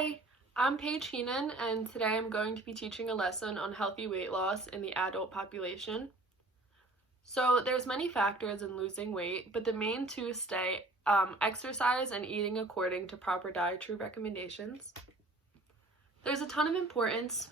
Hi, I'm Paige Heenan, and today I'm going to be teaching a lesson on healthy weight loss in the adult population. So there's many factors in losing weight, but the main two stay exercise and eating according to proper dietary recommendations. There's a ton of importance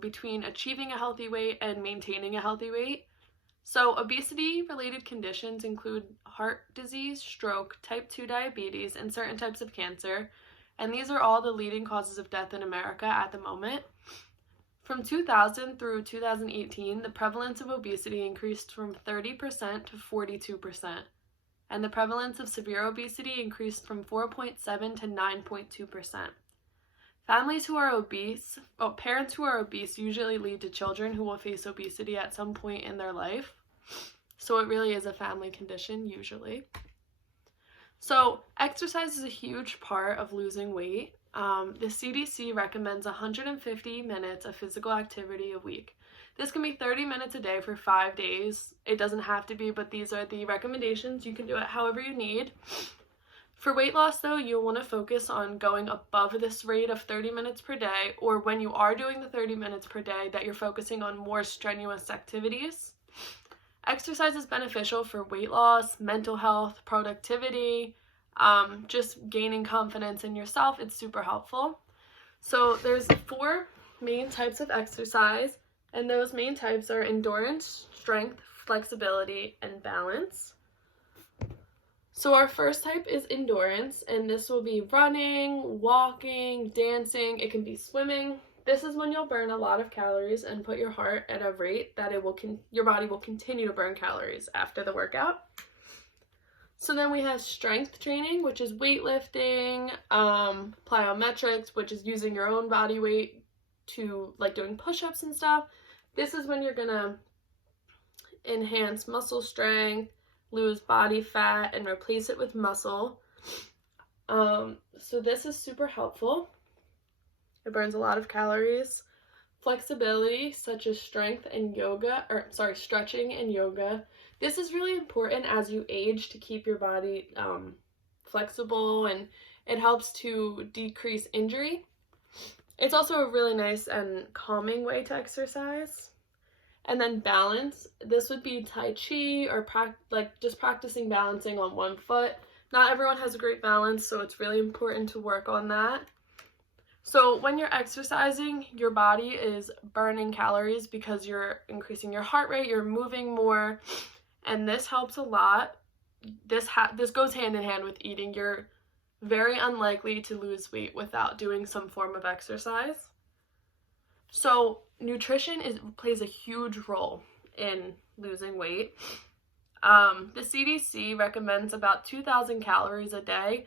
between achieving a healthy weight and maintaining a healthy weight. So obesity-related conditions include heart disease, stroke, type 2 diabetes, and certain types of cancer. And these are all the leading causes of death in America at the moment. From 2000 through 2018, the prevalence of obesity increased from 30% to 42%, and the prevalence of severe obesity increased from 4.7 to 9.2%. Families who are obese, parents who are obese usually lead to children who will face obesity at some point in their life. So it really is a family condition usually. So exercise is a huge part of losing weight. The CDC recommends 150 minutes of physical activity a week. This can be 30 minutes a day for 5 days. It doesn't have to be, but these are the recommendations. You can do it however you need. For weight loss, though, you'll want to focus on going above this rate of 30 minutes per day, or when you are doing the 30 minutes per day, that you're focusing on more strenuous activities. Exercise is beneficial for weight loss, mental health, productivity, just gaining confidence in yourself. It's super helpful. So there's 4 main types of exercise, and those main types are endurance, strength, flexibility, and balance. So our first type is endurance, and this will be running, walking, dancing. It can be swimming. This is when you'll burn a lot of calories and put your heart at a rate that your body will continue to burn calories after the workout. So then we have strength training, which is weightlifting, plyometrics, which is using your own body weight to like doing push-ups and stuff. This is when you're gonna enhance muscle strength, lose body fat, and replace it with muscle. So this is super helpful. It burns a lot of calories. Flexibility, such as stretching and yoga. This is really important as you age to keep your body flexible, and it helps to decrease injury. It's also a really nice and calming way to exercise. And then balance. This would be Tai Chi or just practicing balancing on one foot. Not everyone has a great balance, so it's really important to work on that. So when you're exercising, your body is burning calories because you're increasing your heart rate, you're moving more, and this helps a lot. This goes hand in hand with eating. You're very unlikely to lose weight without doing some form of exercise. So nutrition plays a huge role in losing weight. The CDC recommends about 2,000 calories a day.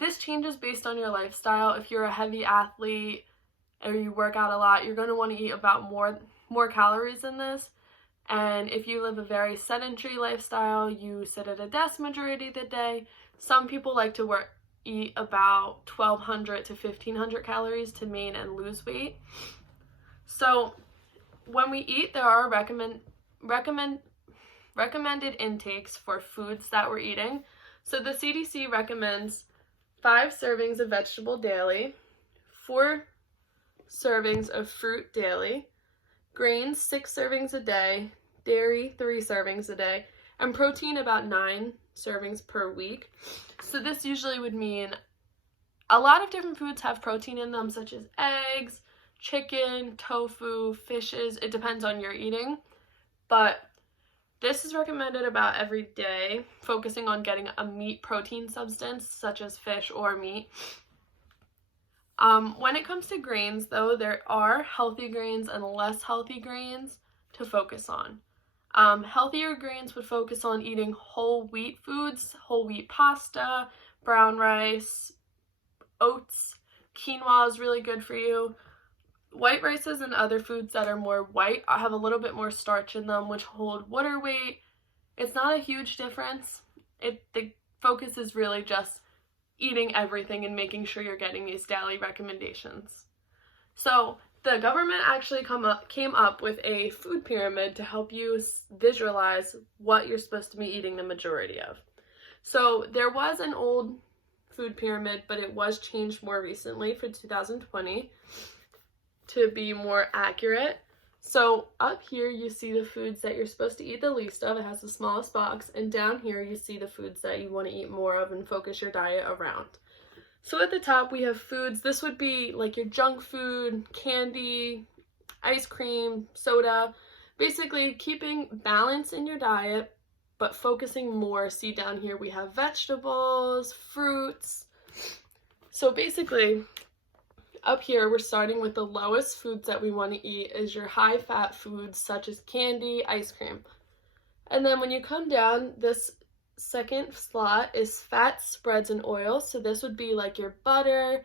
This changes based on your lifestyle. If you're a heavy athlete or you work out a lot, you're going to want to eat about more calories than this. And if you live a very sedentary lifestyle, you sit at a desk majority of the day, some people like to eat about 1,200 to 1,500 calories to maintain and lose weight. So when we eat, there are recommended intakes for foods that we're eating. So the CDC recommends 5 servings of vegetable daily, 4 servings of fruit daily, grains 6 servings a day, dairy 3 servings a day, and protein about 9 servings per week. So this usually would mean a lot of different foods have protein in them, such as eggs, chicken, tofu, fishes. It depends on your eating, but this is recommended about every day, focusing on getting a meat protein substance such as fish or meat. When it comes to grains, though, there are healthy grains and less healthy grains to focus on. Healthier grains would focus on eating whole wheat foods, whole wheat pasta, brown rice, oats. Quinoa is really good for you. White rices and other foods that are more white have a little bit more starch in them, which hold water weight. It's not a huge difference. The focus is really just eating everything and making sure you're getting these daily recommendations. So the government actually came up with a food pyramid to help you visualize what you're supposed to be eating the majority of. So there was an old food pyramid, but it was changed more recently for 2020 to be more accurate. So up here you see the foods that you're supposed to eat the least of. It has the smallest box. And down here you see the foods that you want to eat more of and focus your diet around. So at the top we have foods. This would be like your junk food, candy, ice cream, soda. Basically keeping balance in your diet, but focusing more. See down here we have vegetables, fruits. So basically up here we're starting with the lowest foods that we want to eat is your high fat foods such as candy, ice cream. And then when you come down, this second slot is fat, spreads, and oil. So this would be like your butter.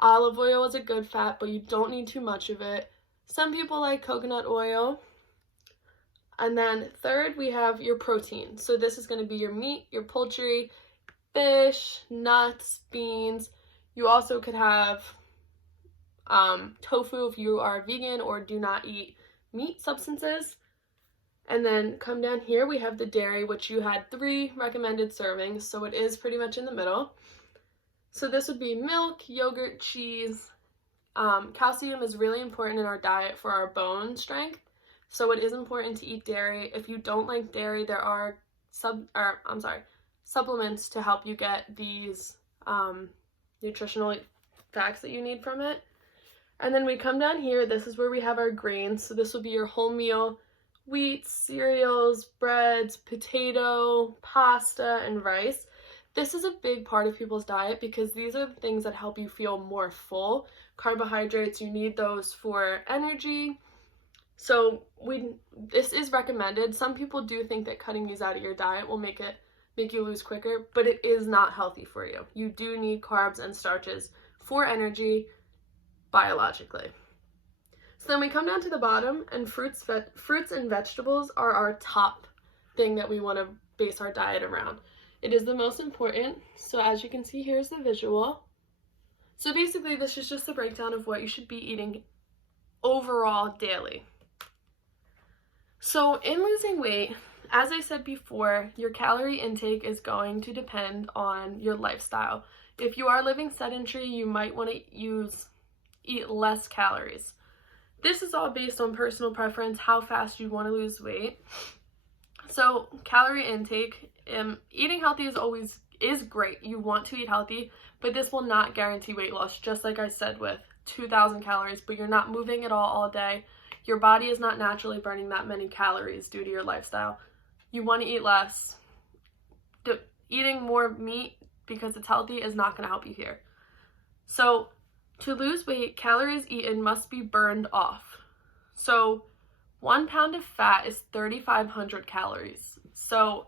Olive oil is a good fat, but you don't need too much of it. Some people like coconut oil. And then third, we have your protein. So this is going to be your meat, your poultry, fish, nuts, beans. You also could have tofu if you are vegan or do not eat meat substances. And then come down here, we have the dairy, which you had 3 recommended servings, so it is pretty much in the middle. So this would be milk, yogurt, cheese. Calcium is really important in our diet for our bone strength, so it is important to eat dairy. If you don't like dairy, there are supplements to help you get these nutritional facts that you need from it. And then we come down here, this is where we have our grains. So this will be your wholemeal wheat, cereals, breads, potato, pasta, and rice. This is a big part of people's diet because these are the things that help you feel more full. Carbohydrates, you need those for energy. So this is recommended. Some people do think that cutting these out of your diet will make you lose quicker, but it is not healthy for you. You do need carbs and starches for energy biologically. So then we come down to the bottom, and fruits and vegetables are our top thing that we want to base our diet around. It is the most important. So as you can see, here's the visual. So basically this is just a breakdown of what you should be eating overall daily. So in losing weight, as I said before, your calorie intake is going to depend on your lifestyle. If you are living sedentary, you might want to eat less calories. This is all based on personal preference, how fast you want to lose weight. So calorie intake, eating healthy is great. You want to eat healthy, but this will not guarantee weight loss, just like I said with 2,000 calories, but you're not moving at all day. Your body is not naturally burning that many calories due to your lifestyle. You want to eat less. Eating more meat because it's healthy is not going to help you here. So to lose weight, calories eaten must be burned off. So 1 pound of fat is 3,500 calories. So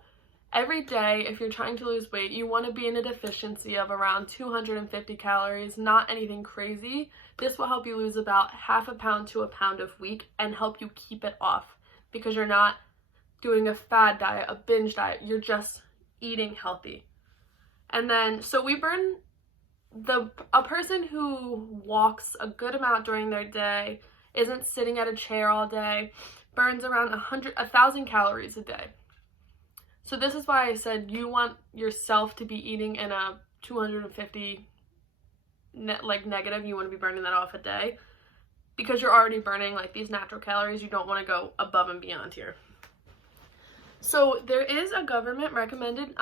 every day, if you're trying to lose weight, you want to be in a deficiency of around 250 calories, not anything crazy. This will help you lose about half a pound to a pound a week and help you keep it off because you're not doing a fad diet, a binge diet. You're just eating healthy. And then, so we burn a person who walks a good amount during their day, isn't sitting at a chair all day, burns around 1,000 calories a day. So this is why I said you want yourself to be eating in a 250 negative. You want to be burning that off a day because you're already burning like these natural calories. You don't want to go above and beyond here. So there is a government recommended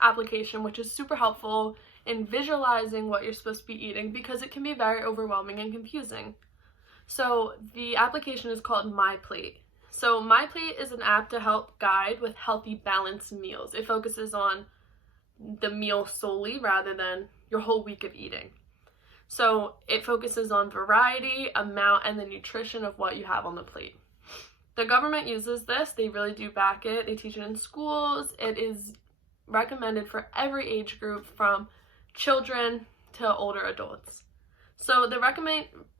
application which is super helpful in visualizing what you're supposed to be eating because it can be very overwhelming and confusing. So the application is called MyPlate. So MyPlate is an app to help guide with healthy, balanced meals. It focuses on the meal solely rather than your whole week of eating. So it focuses on variety, amount, and the nutrition of what you have on the plate. The government uses this. They really do back it. They teach it in schools. It is recommended for every age group from children to older adults. So the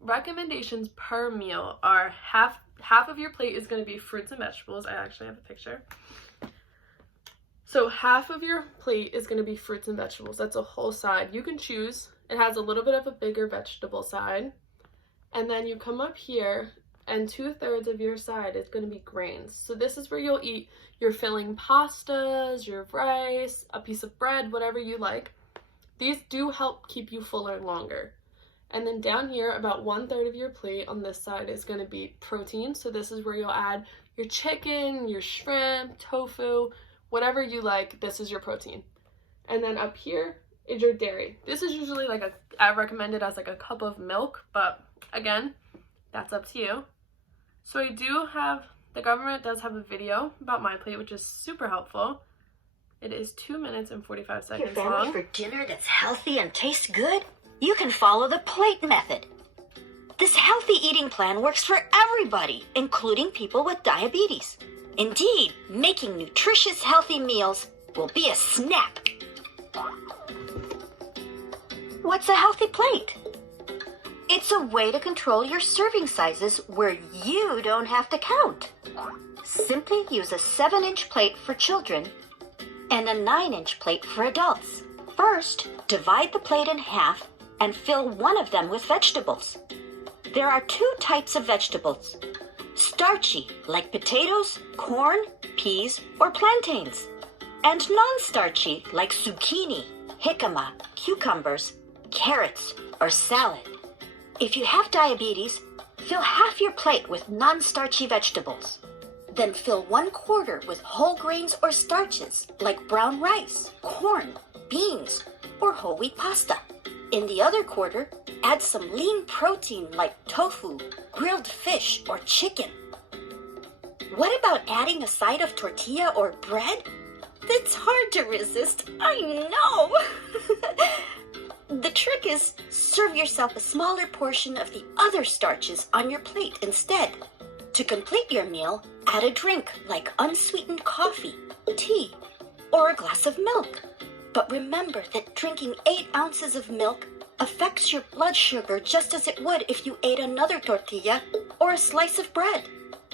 recommendations per meal are half of your plate is going to be fruits and vegetables. I actually have a picture. So half of your plate is going to be fruits and vegetables. That's a whole side. You can choose. It has a little bit of a bigger vegetable side. And then you come up here and 2/3 of your side is going to be grains. So this is where you'll eat your filling pastas, your rice, a piece of bread, whatever you like. These do help keep you fuller longer. And then down here, about 1/3 of your plate on this side is going to be protein. So this is where you'll add your chicken, your shrimp, tofu, whatever you like. This is your protein. And then up here is your dairy. This is usually like I recommend it as like a cup of milk, but again, that's up to you. So the government does have a video about MyPlate, which is super helpful. It is 2 minutes and 45 seconds Your family long. for dinner that's healthy and tastes good? You can follow the plate method. This healthy eating plan works for everybody, including people with diabetes. Indeed, making nutritious, healthy meals will be a snap. What's a healthy plate? It's a way to control your serving sizes where you don't have to count. Simply use a 7-inch plate for children and a 9-inch plate for adults. First, divide the plate in half and fill one of them with vegetables. There are 2 types of vegetables: starchy, like potatoes, corn, peas, or plantains, and non-starchy, like zucchini, jicama, cucumbers, carrots, or salad. If you have diabetes, fill half your plate with non-starchy vegetables. Then fill 1/4 with whole grains or starches, like brown rice, corn, beans, or whole wheat pasta. In the other quarter, add some lean protein like tofu, grilled fish, or chicken. What about adding a side of tortilla or bread? That's hard to resist, I know! The trick is, serve yourself a smaller portion of the other starches on your plate instead. To complete your meal, add a drink like unsweetened coffee, tea, or a glass of milk. But remember that drinking 8 ounces of milk affects your blood sugar just as it would if you ate another tortilla or a slice of bread.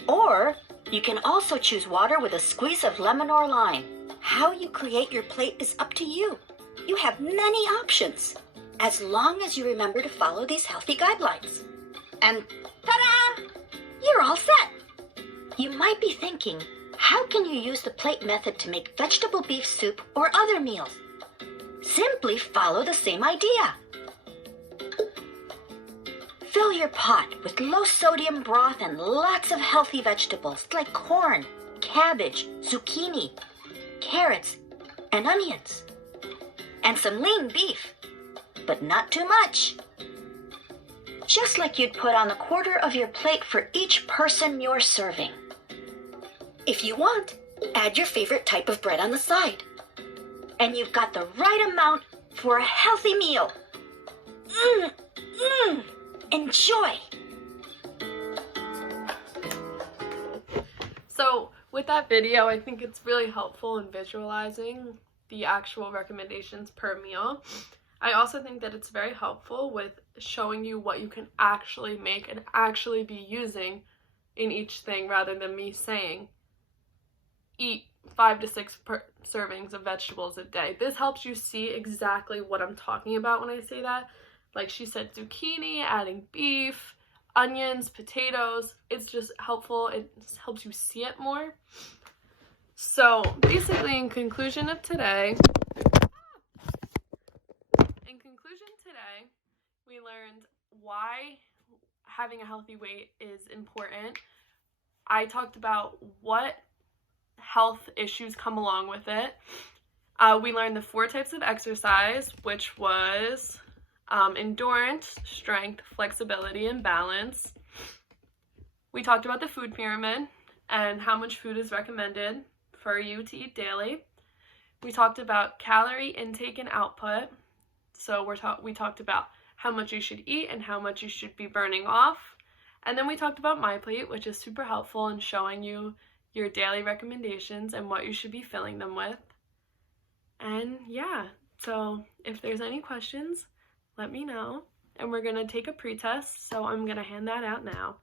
Or you can also choose water with a squeeze of lemon or lime. How you create your plate is up to you. You have many options, as long as you remember to follow these healthy guidelines. And ta-da! You're all set! You might be thinking, how can you use the plate method to make vegetable beef soup or other meals? Simply follow the same idea. Fill your pot with low-sodium broth and lots of healthy vegetables like corn, cabbage, zucchini, carrots, and onions. And some lean beef, but not too much. Just like you'd put on 1/4 of your plate for each person you're serving. If you want, add your favorite type of bread on the side. And you've got the right amount for a healthy meal. Enjoy! So with that video, I think it's really helpful in visualizing the actual recommendations per meal. I also think that it's very helpful with showing you what you can actually make and actually be using in each thing, rather than me saying, eat 5 to 6 servings of vegetables a day. This helps you see exactly what I'm talking about when I say that. Like she said, zucchini, adding beef, onions, potatoes. It's just helpful. It just helps you see it more. So basically, in conclusion today, we learned why having a healthy weight is important. I talked about what health issues come along with it. We learned the 4 types of exercise, which was endurance, strength, flexibility, and balance. We talked about the food pyramid and how much food is recommended for you to eat daily. We talked about calorie intake and output. So we talked about how much you should eat and how much you should be burning off. And then we talked about MyPlate, which is super helpful in showing you your daily recommendations and what you should be filling them with. And yeah, so if there's any questions, let me know. And we're going to take a pretest, so I'm going to hand that out now.